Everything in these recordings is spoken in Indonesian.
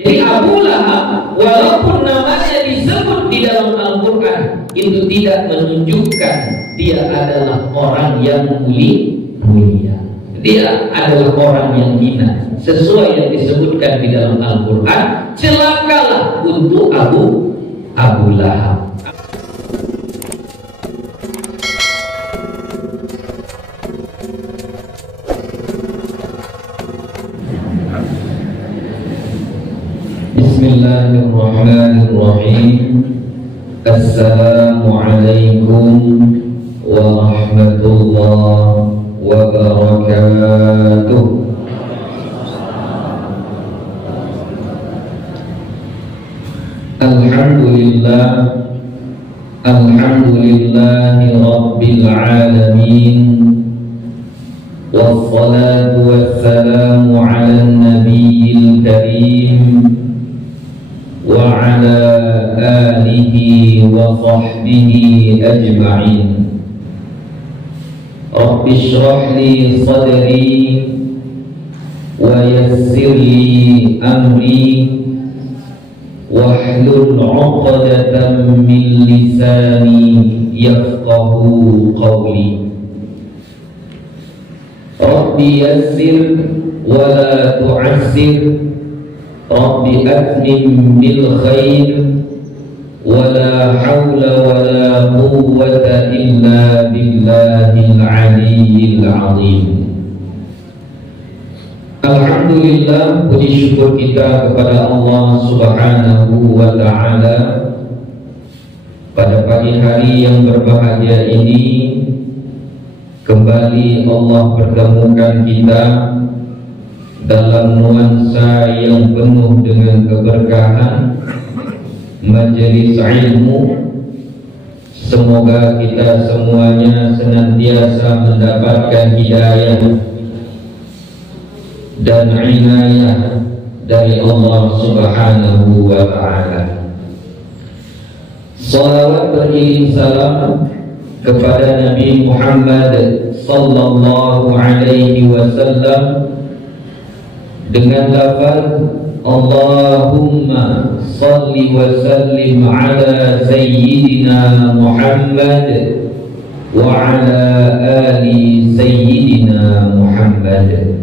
Jadi Abu Lahab walaupun namanya disebut di dalam Al-Quran, itu tidak menunjukkan dia adalah orang yang mulia. Dia adalah orang yang hina. Sesuai yang disebutkan di dalam Al-Quran, celakalah untuk Abu Lahab. Bismillahirrahmanirrahim. Assalamualaikum warahmatullahi wabarakatuh. Alhamdulillahi rabbil alamin. Wassalatu wassalamu ala nabiyil karim wa ala alihi wa sahbihi ajma'in. Rabbi shrah li sadri wa yassir li amri wahlul 'uqdatam min lisani yafqahu qawli. Rabbi yassir wa la tu'assir, Rabbi atmim bil khair, wa la hawla wa la quwwata illa billahil aliyyil azim. Alhamdulillah, puji syukur kita kepada Allah Subhanahu wa ta'ala. Pada pagi hari yang berbahagia ini, kembali Allah pertemukan kita dalam nuansa yang penuh dengan keberkahan majelis ilmu. Semoga kita semuanya senantiasa mendapatkan hidayah dan inayah dari Allah Subhanahu wa ta'ala. Salawat beriring salam kepada Nabi Muhammad sallallahu alaihi wasallam dengan lafaz Allahumma salli wa sallim ala sayyidina Muhammad wa ala ali sayyidina Muhammad.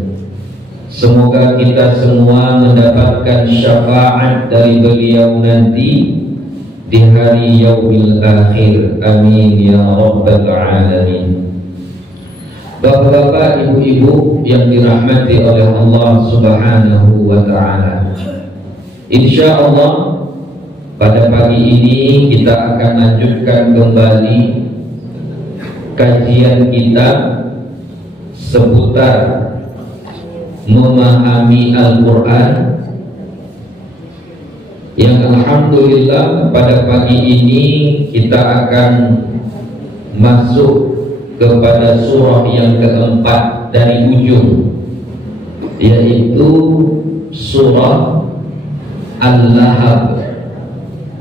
Semoga kita semua mendapatkan syafaat dari beliau nanti di hari yaumil akhir. Amin ya rabbal alamin. Bapak-bapak, ibu-ibu yang dirahmati oleh Allah Subhanahu wa ta'ala, insya Allah pada pagi ini kita akan lanjutkan kembali kajian kita seputar memahami Al-Quran, yang alhamdulillah pada pagi ini kita akan masuk kepada surah yang keempat dari ujung, yaitu surah Al-Lahab,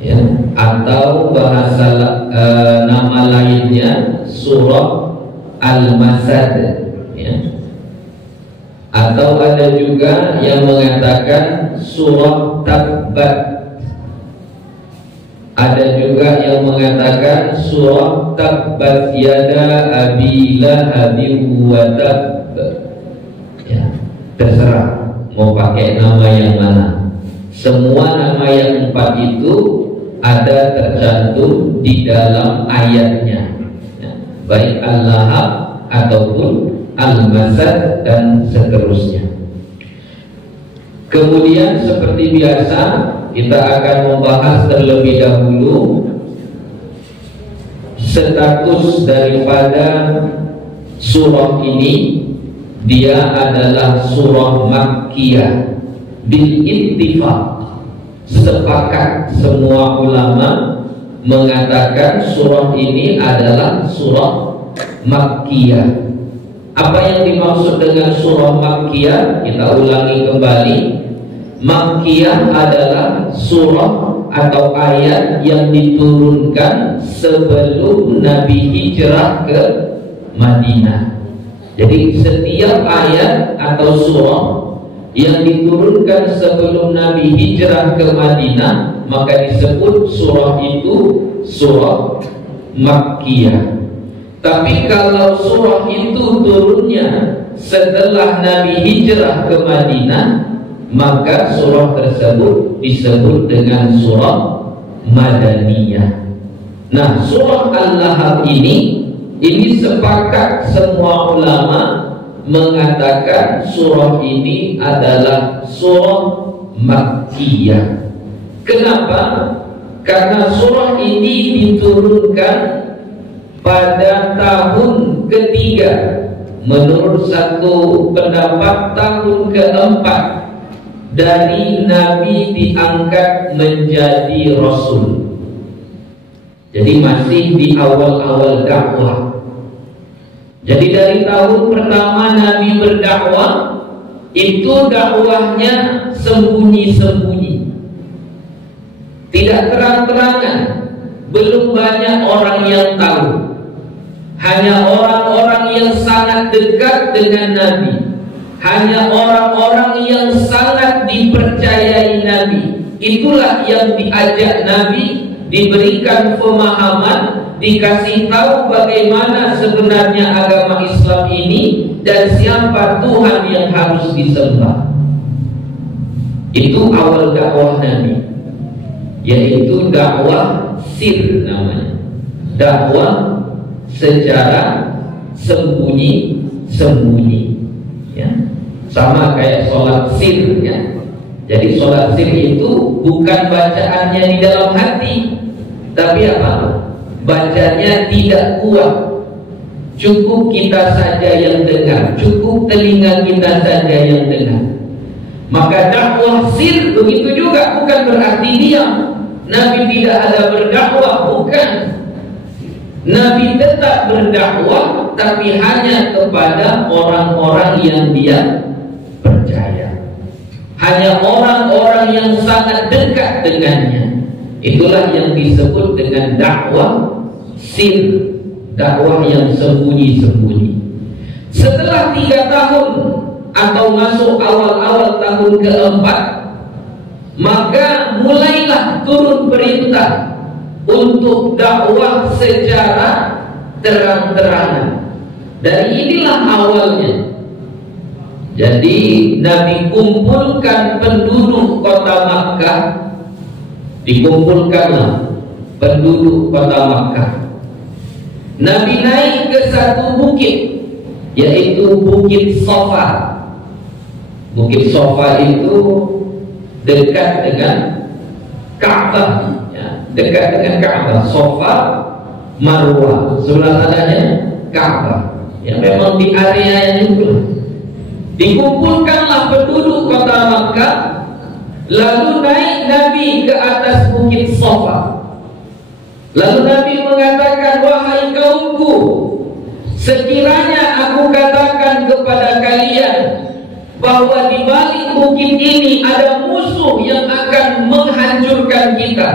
ya, atau bahasa nama lainnya surah Al-Masad, ya. Atau ada juga yang mengatakan surah Tabbat. Ada juga yang mengatakan surah Tabbat yada abi lahabin wa tabb. Ya, terserah mau pakai nama yang mana. Semua nama yang empat itu ada tercantum di dalam ayatnya, ya, baik Al-Lahab ataupun Al-Masad dan seterusnya. Kemudian seperti biasa kita akan membahas terlebih dahulu status daripada surah ini. Dia adalah surah Makkiyah bil ittifaq. Sepakat semua ulama mengatakan surah ini adalah surah Makkiyah. Apa yang dimaksud dengan surah Makkiyah? Kita ulangi kembali. Makkiyah adalah surah atau ayat yang diturunkan sebelum Nabi hijrah ke Madinah. Jadi setiap ayat atau surah yang diturunkan sebelum Nabi hijrah ke Madinah, maka disebut surah itu surah Makkiyah. Tapi kalau surah itu turunnya setelah Nabi hijrah ke Madinah, maka surah tersebut disebut dengan surah Madaniyah. Nah, surah Al-Lahab ini sepakat semua ulama mengatakan surah ini adalah surah Makkiyah. Kenapa? Karena surah ini diturunkan pada tahun ketiga, menurut satu pendapat tahun keempat dari Nabi diangkat menjadi Rasul. Jadi masih di awal-awal dakwah. Jadi dari tahun pertama Nabi berdakwah, itu dakwahnya sembunyi-sembunyi, tidak terang-terangan, belum banyak orang yang tahu. Hanya orang-orang yang sangat dekat dengan Nabi, hanya orang-orang yang sangat dipercayai Nabi, itulah yang diajak Nabi, diberikan pemahaman, dikasih tahu bagaimana sebenarnya agama Islam ini dan siapa Tuhan yang harus disembah. Itu awal dakwah Nabi, yaitu dakwah sir namanya, dakwah secara sembunyi-sembunyi, ya. Sama kayak sholat sir, ya. Jadi sholat sir itu bukan bacaannya di dalam hati, tapi apa? Bacanya tidak kuat, cukup kita saja yang dengar, cukup telinga kita saja yang dengar. Maka dakwah sir begitu juga, bukan berarti diam. Nabi tidak ada berdakwah, bukan. Nabi tetap berdakwah, tapi hanya kepada orang-orang yang dia percaya, hanya orang-orang yang sangat dekat dengannya. Itulah yang disebut dengan dakwah sir, dakwah yang sembunyi-sembunyi. Setelah 3 tahun atau masuk awal-awal tahun keempat, maka mulailah turun perintah untuk dakwah secara terang-terangan. Dari inilah awalnya. Jadi Nabi kumpulkan penduduk kota Makkah, dikumpulkanlah penduduk kota Makkah. Nabi naik ke satu bukit, yaitu Bukit Safa. Bukit Safa itu dekat dengan Ka'bah, ya, dekat dengan Ka'bah. Safa, Marwah, sebelah sananya Ka'bah. Ya, memang di area itu. Dikumpulkanlah penduduk kota Makkah, lalu naik Nabi ke atas Bukit Safa. Lalu Nabi mengatakan, wahai kaumku, sekiranya aku katakan kepada kalian bahwa di balik bukit ini ada musuh yang akan menghancurkan kita,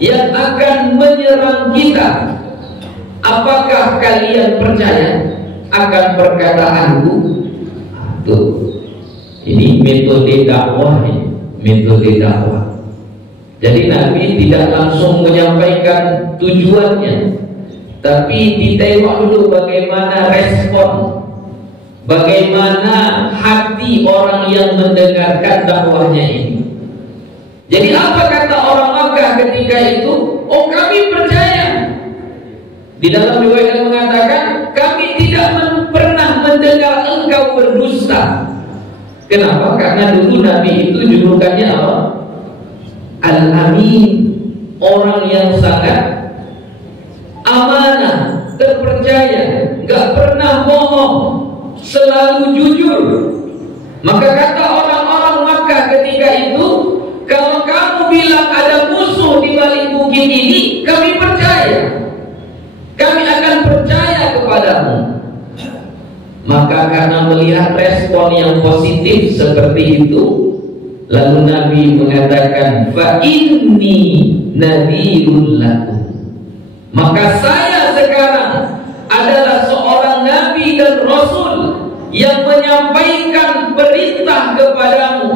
yang akan menyerang kita, apakah kalian percaya akan perkataanku? Tuh, ini metode dakwah, metode dakwah. Jadi Nabi tidak langsung menyampaikan tujuannya, tapi ditengok dulu bagaimana respon, bagaimana hati orang yang mendengarkan dakwahnya ini. Jadi apa kata orang Makkah ketika itu? Oh, kami percaya. Di dalam riwayat yang mengatakan, kami tidak pernah mendengar engkau berdusta. Kenapa? Karena dulu Nabi itu julukannya apa? Al-Amin, orang yang sangat amanah, terpercaya, gak pernah bohong, selalu jujur. Maka kata orang-orang Makkah ketika itu, kalau kamu bilang ada musuh di balik bukit ini, kami percaya, kami akan percaya kepadamu. Maka karena melihat respon yang positif seperti itu, lalu Nabi mengatakan, fa inni nadhirul lakum, maka saya sekarang adalah seorang nabi dan rasul yang menyampaikan perintah kepadamu,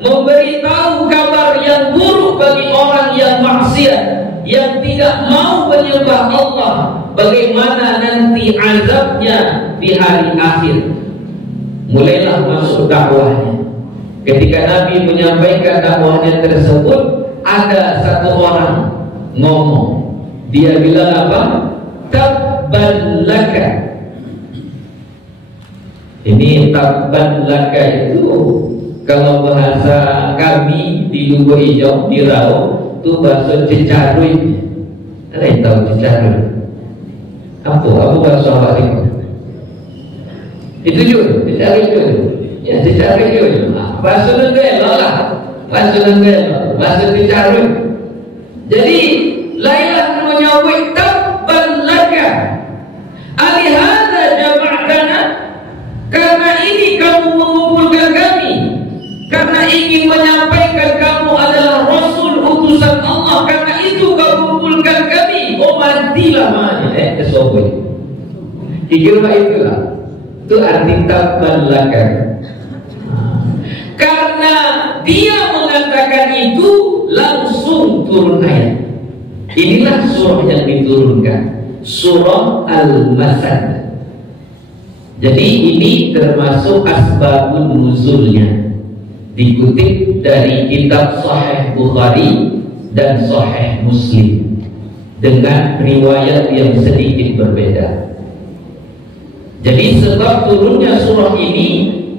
memberitahu kabar yang buruk bagi orang yang maksiat, yang tidak mau menyembah Allah, bagaimana nanti azabnya di hari akhir. Mulailah masuk dakwahnya. Ketika Nabi menyampaikan dakwahnya tersebut, ada satu orang ngomong. Dia bilang apa? Tabban laka. Ini tabban laka itu kalau bahasa kami di Lugo Ijo, di Rau, itu bahasa Cecaruy. Ada yang tahu Cecaruy? Apa bahasa awak itu? Itu juga, Cecaruy juga. Ya, Cecaruy juga. Bahasa Nenggelo lah. Bahasa Nenggelo, bahasa Cecaruy. Jadi, Lailah menyawai tabban laka. Alihada jama'tana. Karena ini kamu mengumpulkan kami, karena ingin menyampaikan kamu adalah Rasul utusan Allah, karena itu kamu mengumpulkan kami. Oh, matilah mana kesoboy. Dikira itulah. Itu arti tabban laka. Karena dia mengatakan itu, langsung turun ayat. Inilah surah yang diturunkan, surah Al-Masad. Jadi ini termasuk asbabun nuzulnya, dikutip dari kitab Sahih Bukhari dan Sahih Muslim dengan riwayat yang sedikit berbeda. Jadi sebab turunnya surah ini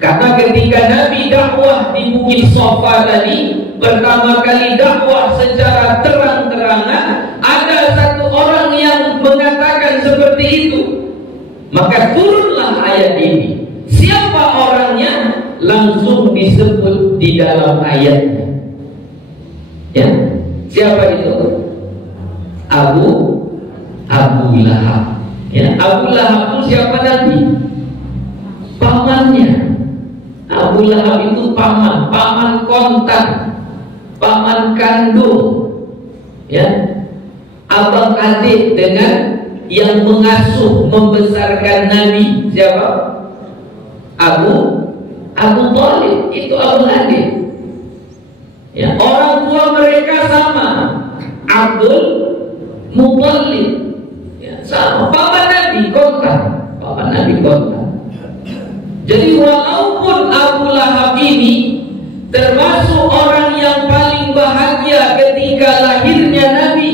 karena ketika Nabi dakwah di Bukit Safa tadi, pertama kali dakwah secara terang-terangan, ada satu orang yang mengatakan seperti itu. Maka turunlah ayat ini. Siapa orangnya? Langsung disebut di dalam ayatnya. Ya, siapa itu? Abu Lahab. Ya, Abu Lahab itu siapa Nabi? Pamannya. Abu Lahab itu paman kontak, paman kandung, ya, abang adik dengan yang mengasuh membesarkan Nabi. Siapa? Abu Thalib. Itu Abu adik. Ya, orang tua mereka sama, Abdul Muthalib. Ya, sama, paman Nabi kontak, paman Nabi kontak. Jadi walaupun Abu Lahab ini termasuk orang yang paling bahagia ketika lahirnya Nabi,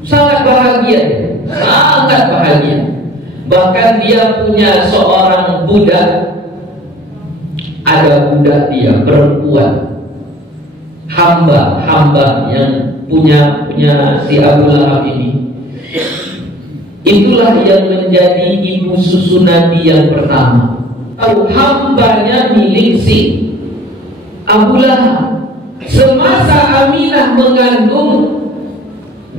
sangat bahagia, sangat bahagia. Bahkan dia punya seorang budak, ada budak dia perempuan, hamba yang punya si Abu Lahab ini. Itulah yang menjadi ibu susu Nabi yang pertama. Hambanya milik si Abu Lahab. Semasa Aminah mengandung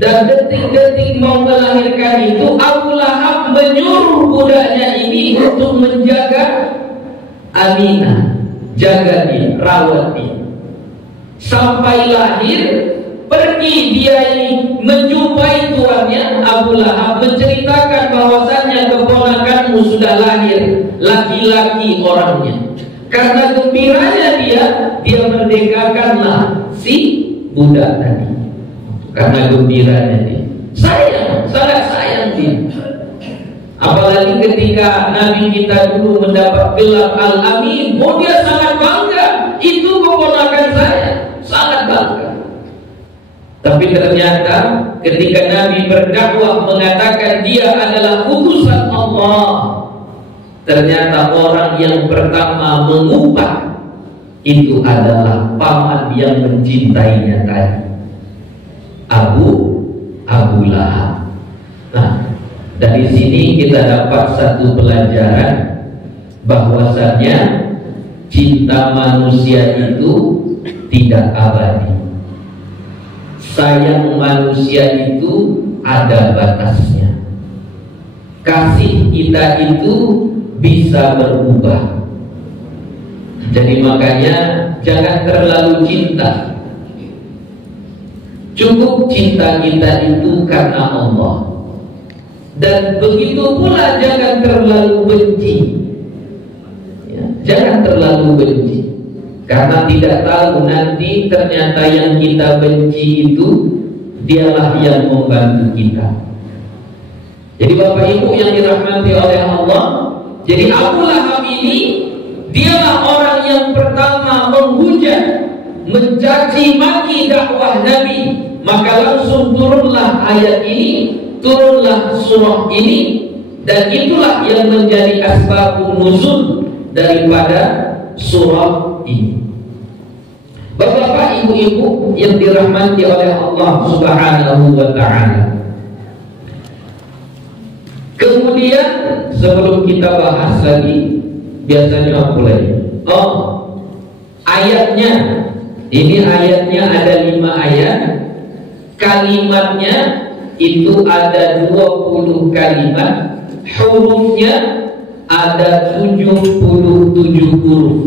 dan detik-detik mau melahirkan itu, Abu Lahab menyuruh budaknya ini untuk menjaga Aminah, jaga dia, rawat dia sampai lahir. Pergi dia ini menjumpai tuannya. Abu Lahab menceritakan bahwasannya keponakanmu sudah lahir, laki-laki orangnya. Karena gembiranya dia merdekakanlah si budak tadi. Karena gembiranya dia, sangat sayang dia. Apalagi ketika Nabi kita dulu mendapat gelar Al-Amin, oh dia sangat bangga, itu keponakan saya, sangat bangga. Tapi ternyata ketika Nabi berdakwah mengatakan dia adalah utusan Allah, ternyata orang yang pertama mengubah itu adalah paman yang mencintainya tadi, Abu Lahab. Nah, dari sini kita dapat satu pelajaran bahwasanya cinta manusia itu tidak abadi. Sayang manusia itu ada batasnya. Kasih kita itu bisa berubah. Jadi makanya jangan terlalu cinta. Cukup cinta kita itu karena Allah. Dan begitu pula jangan terlalu benci. Ya, jangan terlalu benci. Karena tidak tahu nanti ternyata yang kita benci itu dialah yang membantu kita. Jadi Bapak Ibu yang dirahmati oleh Allah, jadi Abu Lahab ini dialah orang yang pertama menghujat, mencaci maki dakwah Nabi. Maka langsung turunlah ayat ini, turunlah surah ini, dan itulah yang menjadi asbabun nuzul daripada surah ini. Bapak-bapak, ibu-ibu yang dirahmati oleh Allah Subhanahu wa ta'ala. Kemudian sebelum kita bahas lagi, biasanya mulai. Ayatnya. Ini ayatnya ada 5 ayat. Kalimatnya itu ada 20 kalimat. Hurufnya ada 77 huruf.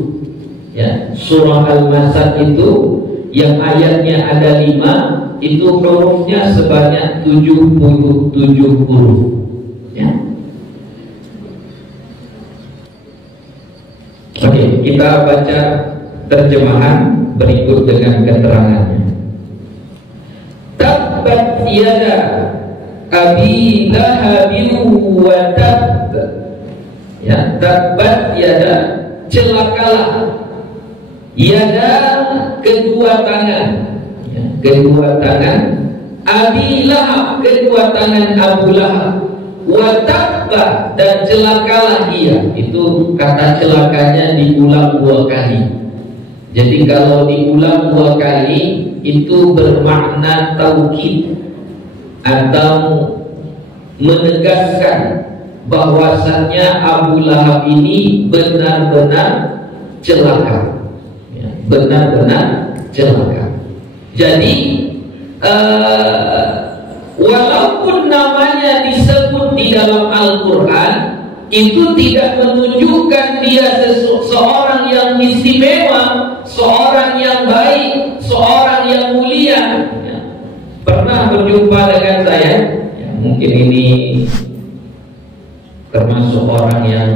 Ya, surah Al-Masad itu yang ayatnya ada 5, itu hurufnya sebanyak 77 huruf. Ya. Oke, kita baca terjemahan berikut dengan keterangannya. Tabbat yada Abi Lahabin wa tabb. Ya, tabbat yada, celakalah. Yada, kedua tangan. Ya, kedua tangan. Abi Lahab, kedua tangan Abu Lahab. Wa tabba, dan celakalah ia. Itu kata celakanya diulang 2 kali. Jadi kalau diulang 2 kali itu bermakna taukid atau menegaskan bahwasannya Abu Lahab ini benar-benar celaka, ya, benar-benar celaka. Jadi walaupun namanya disebut di dalam Al-Quran, itu tidak menunjukkan dia seorang yang istimewa, seorang yang baik, seorang yang mulia. Ya. Pernah berjumpa dengan saya, ya, mungkin ini termasuk orang yang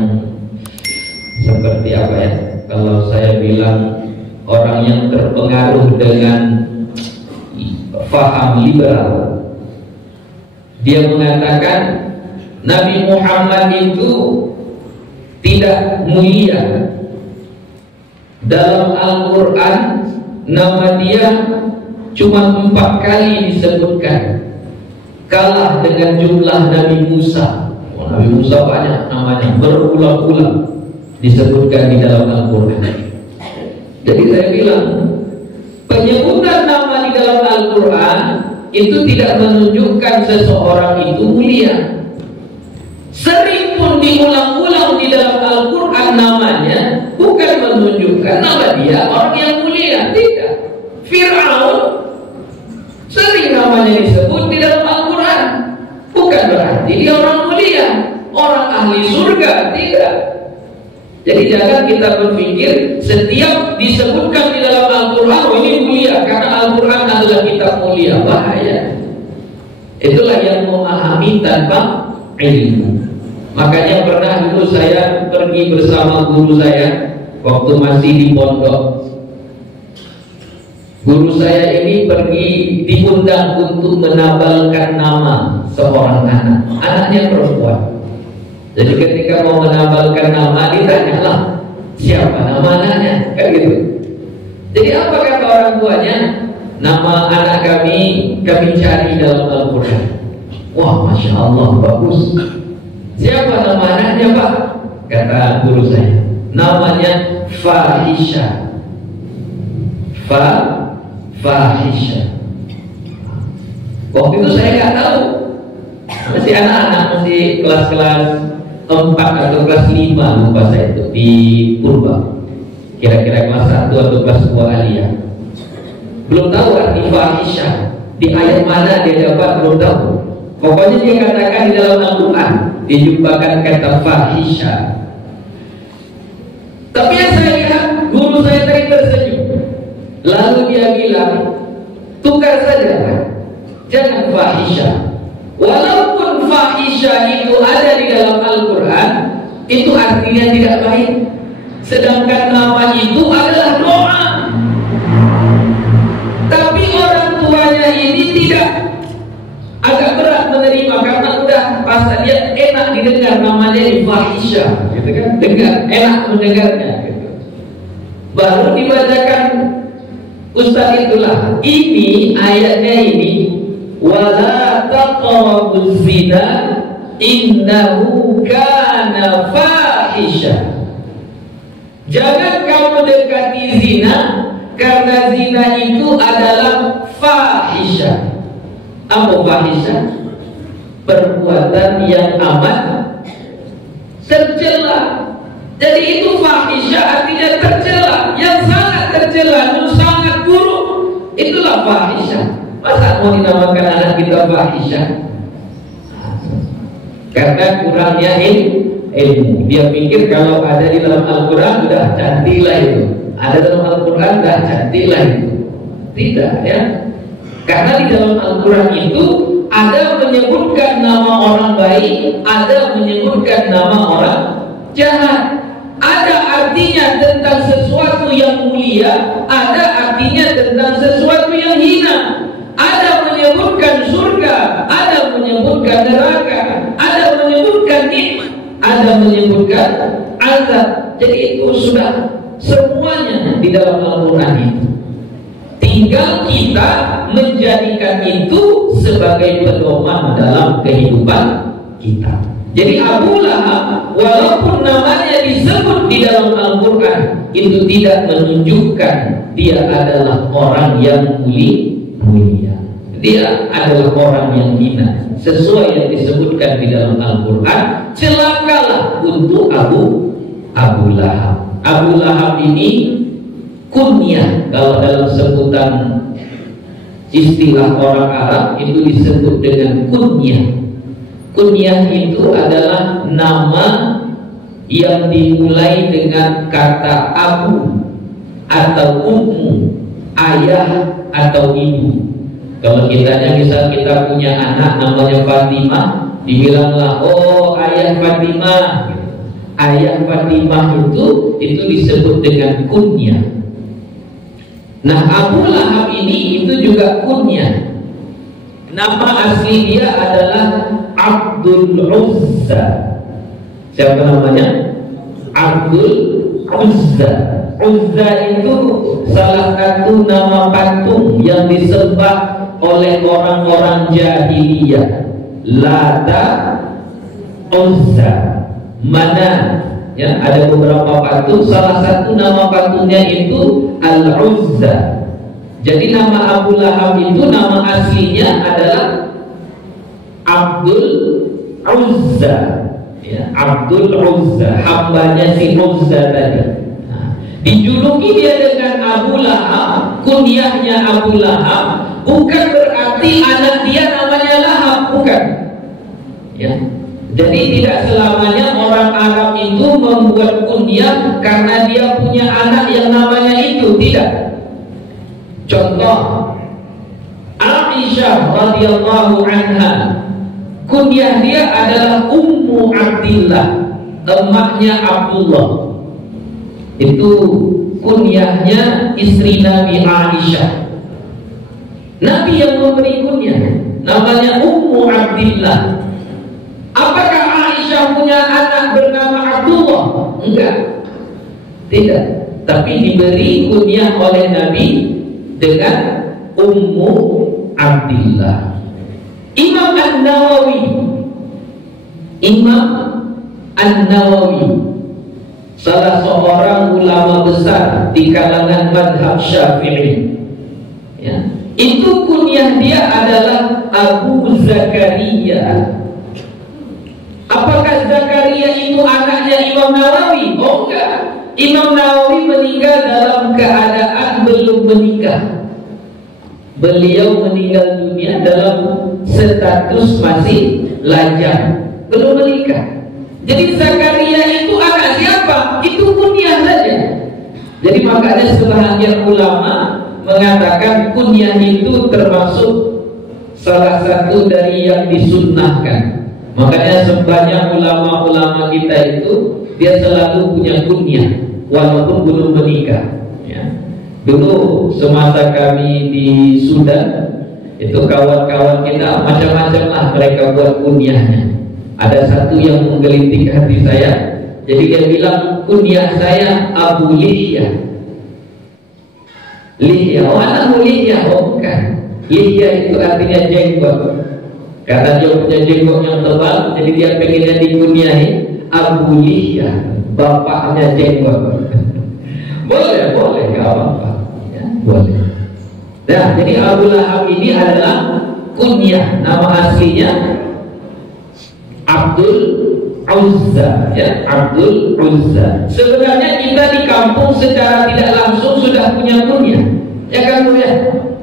seperti apa ya, kalau saya bilang orang yang terpengaruh dengan faham liberal. Dia mengatakan Nabi Muhammad itu tidak mulia. Dalam Al-Quran nama dia cuma 4 kali disebutkan, kalah dengan jumlah Nabi Musa. Nabi Musa banyak namanya, berulang-ulang disebutkan di dalam Al-Quran. Jadi saya bilang, penyebutan nama di dalam Al-Quran itu tidak menunjukkan seseorang itu mulia. Sering pun diulang-ulang di dalam Al-Quran namanya, bukan menunjukkan nama dia orang yang mulia. Tidak. Fir'aun sering namanya disebut di dalam Al-Quran, bukan berarti dia orang mulia, orang ahli surga. Tidak. Jadi jangan kita berpikir setiap disebutkan di dalam Al-Quran, oh ini mulia karena Al-Quran adalah kitab mulia. Bahaya. Itulah yang memahami tanpa ilmu. Makanya pernah dulu saya pergi bersama guru saya waktu masih di pondok. Guru saya ini pergi diundang untuk menabalkan nama seorang anak. Anaknya perempuan. Jadi ketika mau menabalkan nama, ditanyalah siapa nama anaknya, kan gitu. Jadi apa kata orang tuanya? Nama anak kami cari dalam Al-Quran. Wah, Masya Allah, bagus. Siapa nama anaknya, Pak? Kata guru saya, namanya Fahisha. Fahisha. Waktu itu saya nggak tahu, masih anak-anak, masih kelas-kelas 4 atau kelas 5, lupa saya itu, di Purba, kira-kira kelas 1 atau kelas 2 aliyah. Belum tahu arti fahisha, di ayat mana dia dapat, belum tahu. Pokoknya dia katakan di dalam Al-Quran dijumpakan kata fahisha. Tapi yang saya lihat, guru saya tadi tersenyum. Lalu dia bilang, tukar saja, jangan fahisha. Walaupun fahisha itu ada di dalam Al-Quran, itu artinya tidak baik. sedangkan nama itu adalah doa. Tapi orang tuanya ini tidak, agak berat menerima karena udah rasa dia enak didengar namanya fahisyah, gitu kan? Dengar, enak mendengarnya, gitu. Baru dibacakan Ustaz itulah, ini ayatnya ini, wala taqrabuz zina innahu kana fahisha. Jangan kamu dekati zina karena zina itu adalah fahisha. Apa fahisha? Perbuatan yang amat tercela. Jadi itu fahisha artinya tercela, yang sangat tercela, yang sangat buruk. Itulah fahisha. Masa mau dinamakan anak kita fahisha? Karena kurangnya ilmu. Dia pikir kalau ada di dalam Al-Quran udah cantik lah itu. Ada dalam Al-Quran udah cantik lah itu. Tidak, ya. Karena di dalam Al-Quran itu ada menyebutkan nama orang baik, ada menyebutkan nama orang jahat. Ada artinya tentang sesuatu yang mulia, ada artinya tentang sesuatu yang hina. Ada menyebutkan surga, ada menyebutkan neraka, ada menyebutkan nikmat, ada menyebutkan azab. Jadi itu sudah semuanya di dalam Al-Quran itu. Tinggal kita menjadikan itu sebagai pedoman dalam kehidupan kita. Jadi Abu Lahab walaupun namanya disebut di dalam Al-Quran, itu tidak menunjukkan dia adalah orang yang mulia. Dia adalah orang yang hina. Sesuai yang disebutkan di dalam Al-Quran, celakalah untuk Abu Lahab. Abu Lahab ini kunyah, kalau dalam sebutan istilah orang Arab itu disebut dengan kunyah. Kunyah itu adalah nama yang dimulai dengan kata abu atau ummu, ayah atau ibu. Kalau misal kita punya anak namanya Fatimah, dibilanglah, oh ayah Fatimah. Ayah Fatimah itu disebut dengan kunyah. Nah, Abu Lahab ini itu juga kunyah. Nama asli dia adalah Abdul Uzza. Siapa namanya? Abdul Uzza. Uzza itu salah satu nama patung yang disembah oleh orang-orang jahiliyah. Lata, Uzza, Mana. Ya, ada beberapa patung. Salah satu nama patungnya itu Al-Uzza. Jadi nama Abu Lahab itu nama aslinya adalah Abdul Uzza, ya, Abdul Uzza, hambanya si Uzza tadi. Nah, dijuluki dia dengan Abu Lahab, kunyahnya Abu Lahab, bukan berarti anak dia namanya Lahab, bukan. Ya. Jadi tidak selamanya orang Arab itu membuat kunyah karena dia punya anak yang namanya itu, tidak. Contoh, Aisyah radhiyallahu anha, kunyah dia adalah Ummu Abdillah, emaknya Abdullah. Itu kunyahnya istri Nabi Aisyah. Nabi yang memberi kunyah, namanya Ummu Abdillah. Apakah Aisyah punya anak bernama Abdullah? Enggak, tidak. Tapi diberi kunyah oleh Nabi dengan Ummu Abdillah. Imam An-Nawawi, salah seorang ulama besar di kalangan mazhab Syafi'i, ya, itu kunyah dia adalah Abu Zakaria. Apakah Zakaria itu anaknya Imam Nawawi? Oh enggak. Imam Nawawi meninggal dalam keadaan belum menikah. Beliau meninggal dunia dalam status masih lajang, belum menikah. Jadi Zakaria itu anak siapa? Itu kunyah saja. Jadi makanya sebahagian ulama mengatakan kunyah itu termasuk salah satu dari yang disunnahkan. Makanya sebanyak ulama-ulama kita itu dia selalu punya kunyah. walaupun belum menikah. Ya. Dulu semasa kami di Sudan, itu kawan-kawan kita macam-macam lah mereka buat kunyahnya. Ada satu yang menggelitik hati saya. Jadi dia bilang kunyah saya Abu Lihya. Lihya, oh anakmu Lihya, oh bukan. Lihya itu artinya jenggot. Karena dia punya jenggot yang tebal, jadi dia pengennya dikunyahi Abu Lihya, bapaknya jenggot. Boleh, gak apa-apa ya, boleh. Nah, jadi Abu Lahab ini adalah kunyah, nama aslinya Abdul Uzza, ya, Abdul Uzza. Sebenarnya kita di kampung secara tidak langsung sudah punya kunyah, ya kan Bu ya?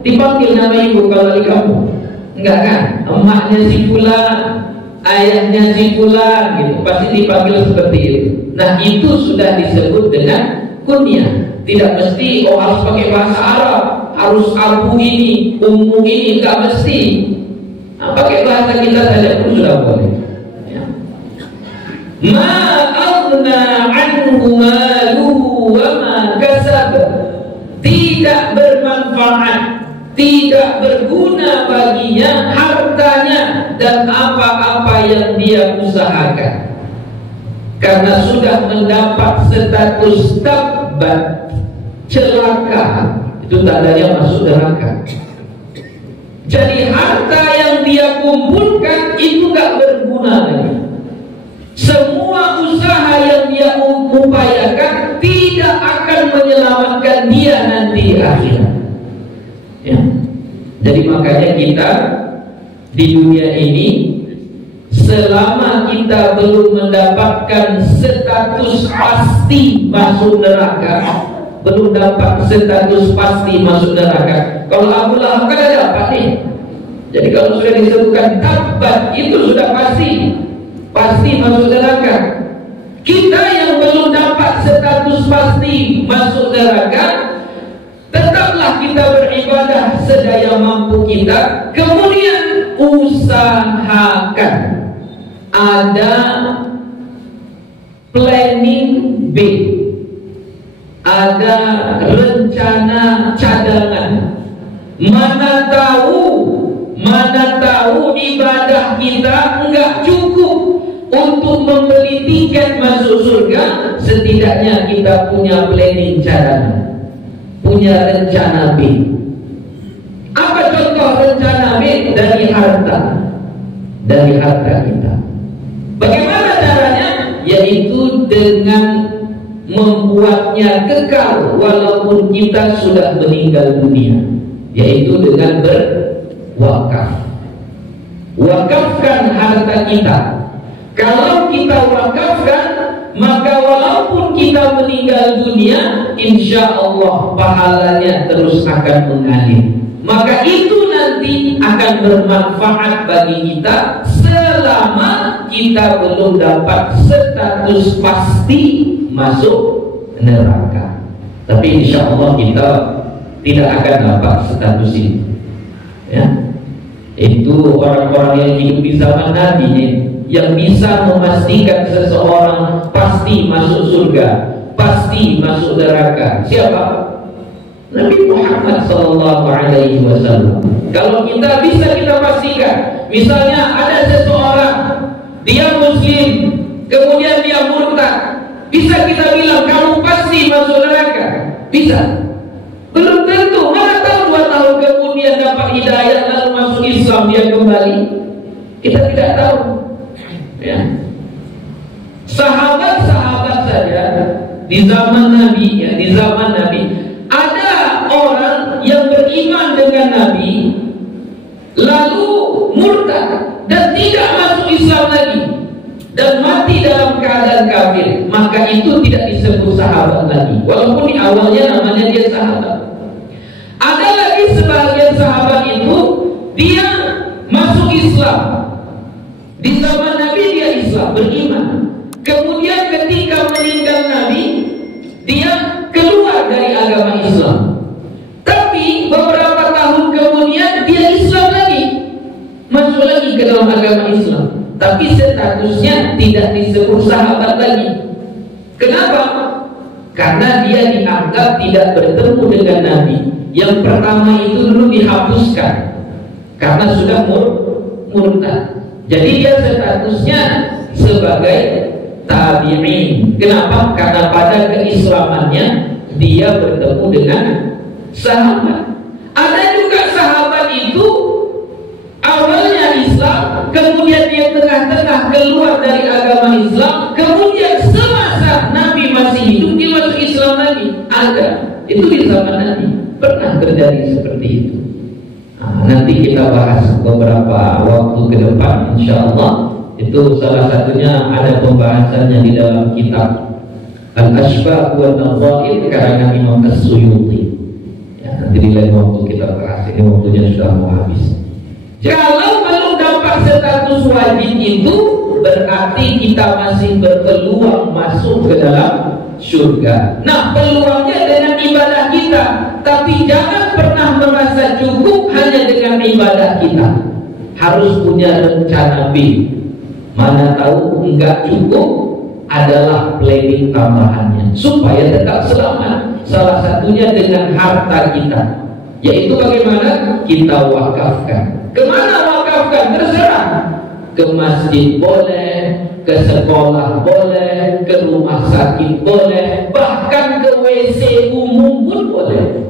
Dipanggil nama ibu kalau di kampung, enggak kan? Emaknya si fulan, ayahnya si fulan, gitu, pasti dipanggil seperti itu. Nah, itu sudah disebut dengan kunyah. Tidak mesti harus pakai bahasa Arab, harus abu ini, ummu ini, enggak mesti. Nah, pakai bahasa kita saja pun sudah boleh. Ma aghna anhu maluhu wa ma kasab. Tidak bermanfaat, tidak berguna baginya hartanya dan apa-apa yang dia usahakan, karena sudah mendapat status tabat, celaka. Itu tandanya masuk neraka. Jadi harta yang dia kumpulkan itu gak berguna lagi. Semua usaha yang dia upayakan tidak akan menyelamatkan dia nanti akhirat. Ya. Jadi makanya kita di dunia ini, selama kita belum mendapatkan status pasti masuk neraka, belum dapat status pasti masuk neraka. Kalau Abu Lahab kan ada apa nih? Jadi kalau sudah disebutkan tabat, itu sudah pasti masuk neraka. Kita yang belum dapat status pasti masuk neraka, tetaplah kita beribadah sedaya mampu kita. Kemudian usahakan ada planning B, ada rencana cadangan. Mana tahu ibadah kita enggak cukup untuk membeli tiket masuk surga. Setidaknya kita punya planning cadangan, punya rencana B. Apa contoh rencana B? Dari harta kita. Bagaimana caranya? Yaitu dengan membuatnya kekal walaupun kita sudah meninggal dunia, yaitu dengan berwakaf. Wakafkan harta kita. Kalau kita wakafkan, maka walaupun kita meninggal dunia, insya Allah pahalanya terus akan mengalir. Maka itu nanti akan bermanfaat bagi kita selama kita belum dapat status pasti masuk neraka. Tapi insya Allah kita tidak akan dapat status ini. Ya, itu orang-orang yang hidup di zaman Nabi yang bisa memastikan seseorang pasti masuk surga, pasti masuk neraka. Siapa? Nabi Muhammad SAW. Kalau kita bisa kita pastikan, misalnya ada seseorang dia muslim, kemudian dia murtad, bisa kita bilang kamu pasti masuk neraka? Bisa? Belum tentu. Mana tahu 2 tahun kemudian dapat hidayah lalu masuk Islam dia kembali? Kita tidak tahu. Ya. Sahabat-sahabat saja di zaman Nabi, ya, di zaman Nabi ada orang yang beriman dengan Nabi lalu murtad dan tidak masuk Islam lagi dan mati dalam keadaan kafir, maka itu tidak disebut sahabat lagi, walaupun di awalnya namanya dia sahabat. Ada lagi sebagian sahabat itu dia masuk Islam di zaman Nabi, dia Islam, beriman, kemudian ketika meninggal Nabi dia keluar dari agama Islam, tapi beberapa tahun kemudian dia Islam lagi, masuk lagi ke dalam agama Islam, tapi statusnya tidak disebut sahabat lagi. Kenapa? karena dia dianggap tidak bertemu dengan Nabi. Yang pertama itu dulu dihapuskan karena sudah murtad. Jadi dia statusnya sebagai tabi'in. Kenapa? Karena pada keislamannya dia bertemu dengan sahabat. Ada juga sahabat itu awalnya Islam, kemudian dia tengah-tengah keluar dari agama Islam, kemudian semasa Nabi masih hidup dia masuk Islam lagi. Ada, itu di zaman Nabi pernah terjadi seperti itu. Nanti kita bahas beberapa waktu ke depan, insya Allah. Itu salah satunya ada pembahasannya di dalam kitab Al-Ashbah wa Nadhair karangan Imam As-Suyuti. Ya, nanti di lain waktu kita bahas. Ini waktunya sudah mau habis. Kalau belum dapat status wajib itu, berarti kita masih berpeluang masuk ke dalam surga. Nah, peluangnya dengan ibadah kita. Tapi jangan pernah merasa cukup hanya dengan ibadah kita. Harus punya rencana B. Mana tahu enggak cukup, adalah planning tambahannya supaya tetap selamat. Salah satunya dengan harta kita, yaitu bagaimana kita wakafkan. Kemana wakafkan? Terserah. Ke masjid boleh, ke sekolah boleh, ke rumah sakit boleh, bahkan ke WC umum pun boleh.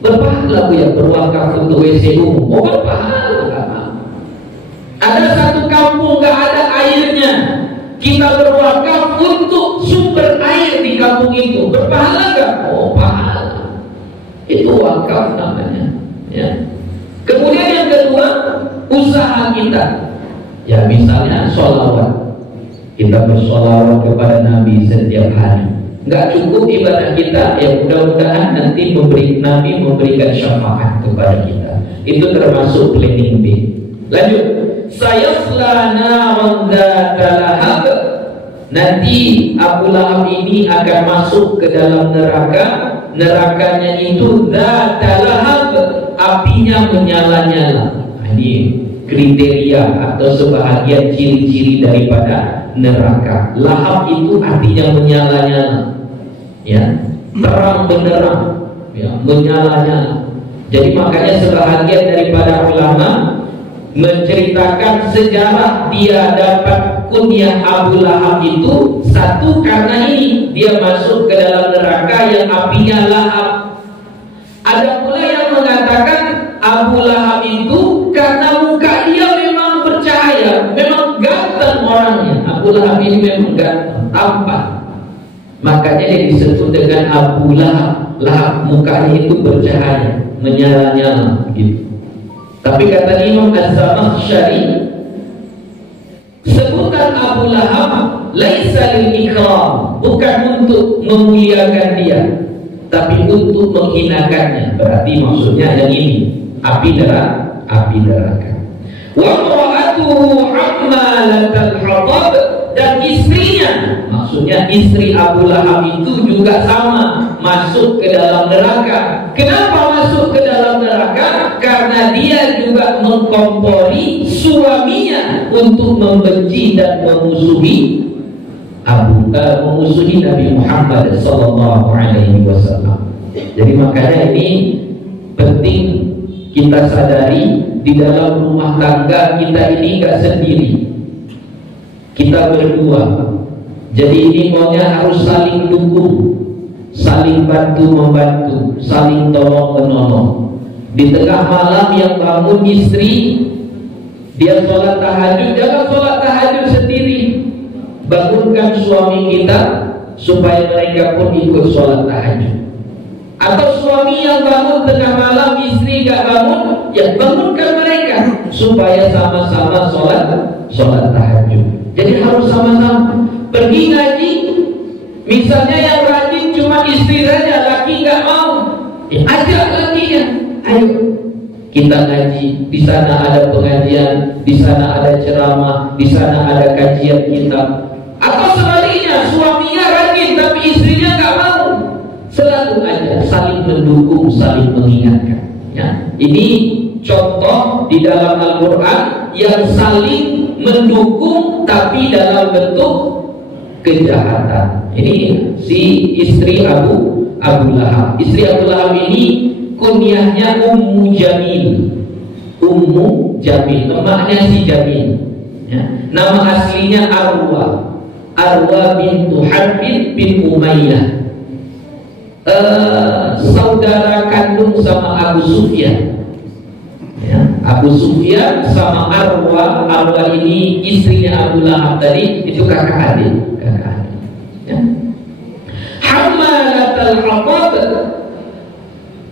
Berpahala ya berwakaf untuk WC umum. Oh, berpahala. Ada satu kampung gak ada airnya, kita berwakaf untuk sumber air di kampung itu. Berpahala gak? Oh, pahala. Itu wakaf namanya. Ya. Kemudian yang kedua, usaha kita. Ya, misalnya sholawat. Kita bersolawat kepada Nabi setiap hari. Nggak cukup ibadah kita, ya mudah-mudahan nanti Nabi memberikan syafaat kepada kita. Itu termasuk planning B. Lanjut, sayasla naran dzata lahab. Nanti Abu Lahab ini akan masuk ke dalam neraka. Nerakanya itu dzata lahab, apinya menyala-nyala. Ini kriteria atau sebahagian ciri-ciri daripada neraka. Lahab itu artinya menyala-nyala, ya, terang benderang, ya, menyala-nyala. Jadi makanya sebahagian daripada ulama menceritakan sejarah dia dapat kunyah Abu Lahab itu, satu karena ini dia masuk ke dalam neraka yang apinya lahab. Ada pula yang mengatakan Abu Lahab itu karena muka dia memang bercahaya, memang ganteng orangnya. Abu Lahab ini memang ganteng, tampan, makanya dia disebut dengan Abu Lahab. Lahab mukanya itu bercahaya, menyala-nyala gitu. Tapi kata Imam Az-Zamakhsyari, sebutan Abu Lahab laisa lil ikram, bukan untuk memuliakan dia, tapi untuk menghinakannya. Berarti maksudnya yang ini, api neraka. Wa imra'atuhu hammalatal hatab, dan istrinya, maksudnya istri Abu Lahab itu juga sama masuk ke dalam neraka. Kenapa masuk ke dalam neraka? Karena dia juga mengkompori suaminya untuk membenci dan memusuhi memusuhi Nabi Muhammad SAW. Jadi makanya ini penting kita sadari, di dalam rumah tangga kita ini gak sendiri, kita berdua. Jadi ini maunya harus saling dukung, saling bantu-membantu, saling tolong-menolong. Di tengah malam yang bangun istri, dia sholat tahajud, jangan sholat tahajud sendiri. Bangunkan suami kita supaya mereka pun ikut sholat tahajud. Atau suami yang bangun tengah malam, istri gak bangun, ya bangunkan mereka supaya sama-sama sholat tahajud. Jadi harus sama-sama. Pergi ngaji, misalnya yang rajin cuma istri saja, laki gak mau, ya ajak lakinya, ayo kita ngaji. Di sana ada pengajian, di sana ada ceramah, di sana ada kajian kitab. Atau sebaliknya, suaminya rajin tapi istrinya gak mau, selalu aja saling mendukung, saling mengingatkan. Ya, ini contoh di dalam Al-Quran yang saling mendukung tapi dalam bentuk kejahatan. Ini si istri Abu Lahab. Istri Abu Lahab ini kunyahnya Ummu Jamil. Ummu Jamil, namanya si Jamil. Ya. Nama aslinya Arwa bintu Harbin bin Umayyah. Saudara kandung sama Abu Sufyan. Ya, Abu Sufyan sama Arwa ini istrinya Abu Lahab tadi, itu kakak adik. Ya. Hammalatal hatab,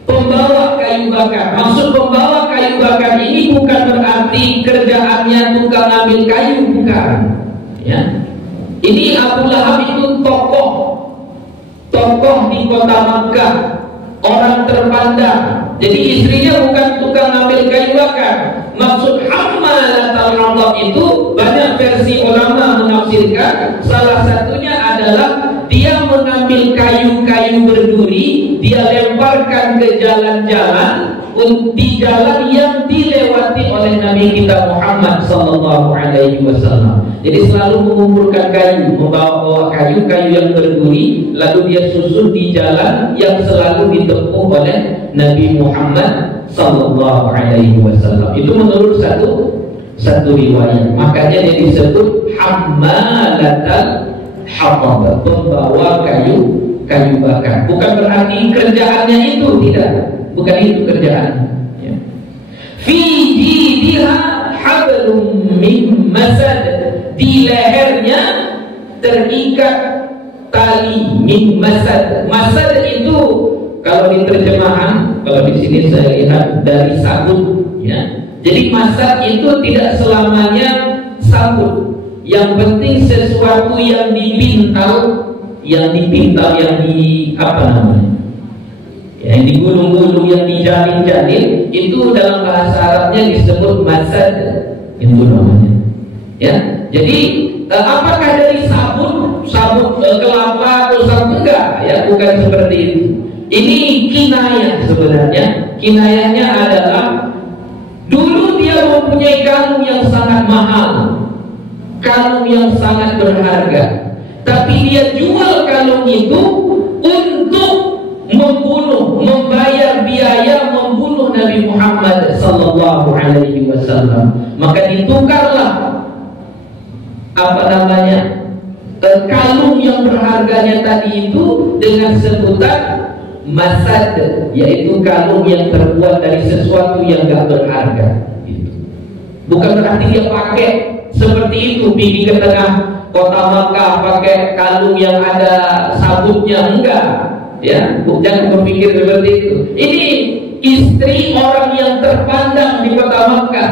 pembawa kayu bakar. Maksud pembawa kayu bakar ini bukan berarti kerjaannya tukang ambil kayu, bukan. Ya. Ini Abu Lahab itu tokoh di kota Makkah, orang terpandang. Jadi istrinya bukan tukang ambil kayu bakar. Maksud hammalatal hatab itu banyak versi ulama menafsirkan. Salah satunya adalah dia mengambil kayu-kayu berduri, dia lemparkan ke jalan-jalan, di jalan yang dilewati oleh Nabi kita Muhammad sallallahu alaihi wasallam. Jadi selalu mengumpulkan kayu, membawa kayu-kayu yang berduri, lalu dia susun di jalan yang selalu ditempuh oleh Nabi Muhammad sallallahu alaihi wasallam. Itu menurut satu riwayat. Makanya dia disebut hammalatal hatab, pembawa kayu bakar. Bukan berarti kerjaannya itu, tidak. Bukan itu kerjaannya. Ya. Fi jidha hablum min masad, di lehernya terikat tali min masad. Masad itu kalau di terjemahan, kalau di sini saya lihat dari sabut, ya. Jadi masad itu tidak selamanya sabut. Yang penting sesuatu yang dipintal, yang di apa namanya? Yang digulung-gulung, yang dijalin-jalin, itu dalam bahasa Arabnya disebut masad, itu namanya. Ya, jadi apakah dari sabut kelapa atau sabut? Enggak, ya, bukan seperti itu. Ini kinayah sebenarnya. Kinayahnya adalah dulu dia mempunyai kalung yang sangat mahal, kalung yang sangat berharga, tapi dia jual kalung itu untuk membayar biaya membunuh Nabi Muhammad sallallahu alaihi wasallam. Maka ditukarlah kalung yang berharganya tadi itu dengan sebutan masad, yaitu kalung yang terbuat dari sesuatu yang gak berharga. Bukan berarti dia pakai seperti itu, pergi ke tengah kota Makkah pakai kalung yang ada sabutnya, enggak. Ya, jangan berpikir seperti itu. Ini istri orang yang terpandang di kota Makkah,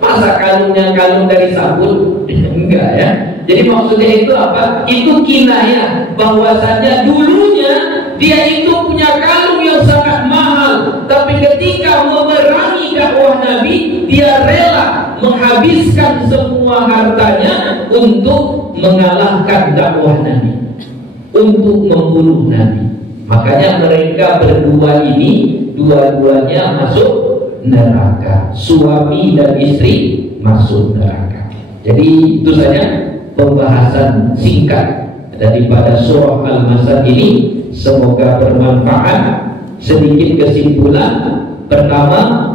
masa kalungnya kalung dari sabut? Enggak, ya. Jadi maksudnya itu apa? Itu kinayah bahwasanya dulunya dia itu punya kalung yang sangat mahal, tapi ketika memerangi dakwah Nabi, dia rela menghabiskan semua hartanya untuk mengalahkan dakwah Nabi, untuk membunuh Nabi. Makanya mereka berdua ini dua-duanya masuk neraka. Suami dan istri masuk neraka. Jadi itu saja pembahasan singkat daripada surah Al-Masad ini. Semoga bermanfaat. Sedikit kesimpulan. Pertama,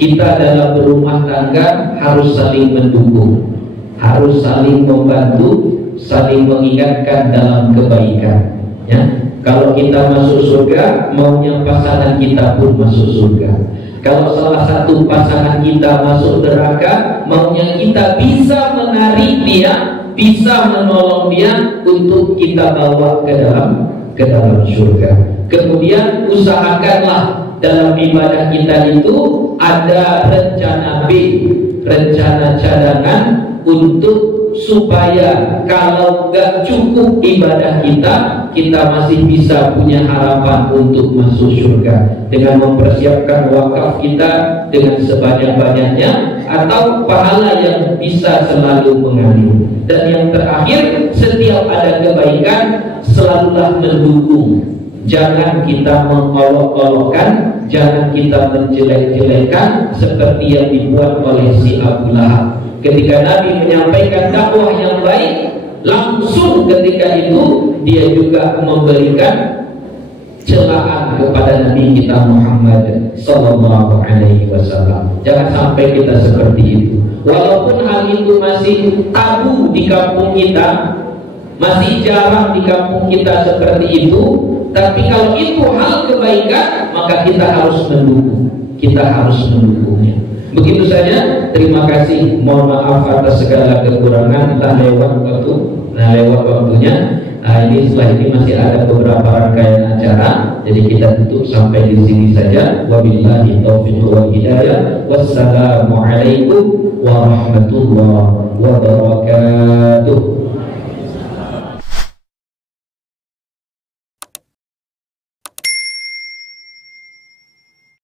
kita dalam berumah tangga harus saling mendukung, harus saling membantu, saling mengingatkan dalam kebaikan. Ya, kalau kita masuk surga, maunya pasangan kita pun masuk surga. Kalau salah satu pasangan kita masuk neraka, maunya kita bisa menarik dia, bisa menolong dia untuk kita bawa ke dalam surga. Kemudian usahakanlah dalam ibadah kita itu ada rencana B, rencana cadangan, untuk supaya kalau gak cukup ibadah kita masih bisa punya harapan untuk masuk surga dengan mempersiapkan wakaf kita dengan sebanyak-banyaknya atau pahala yang bisa selalu mengalir. Dan yang terakhir, setiap ada kebaikan selalulah mendukung. Jangan kita mengolok-olokkan, jangan kita menjelek-jelekan seperti yang dibuat oleh si Abu Lahab. Ketika Nabi menyampaikan dakwah yang baik, langsung ketika itu dia juga memberikan celaan kepada Nabi kita Muhammad sallallahu alaihi wasallam. Jangan sampai kita seperti itu. Walaupun hal itu masih tabu di kampung kita, masih jarang di kampung kita seperti itu, tapi kalau itu hal kebaikan, maka kita harus mendukung. Kita harus mendukungnya. Begitu saja. Terima kasih. Mohon maaf atas segala kekurangan. Telah lewat waktu. Lewat waktunya. Ini setelah ini masih ada beberapa rangkaian acara. Jadi kita tutup sampai di sini saja. Wabillahi taufiq wal hidayah. Wassalamualaikum warahmatullahi wabarakatuh.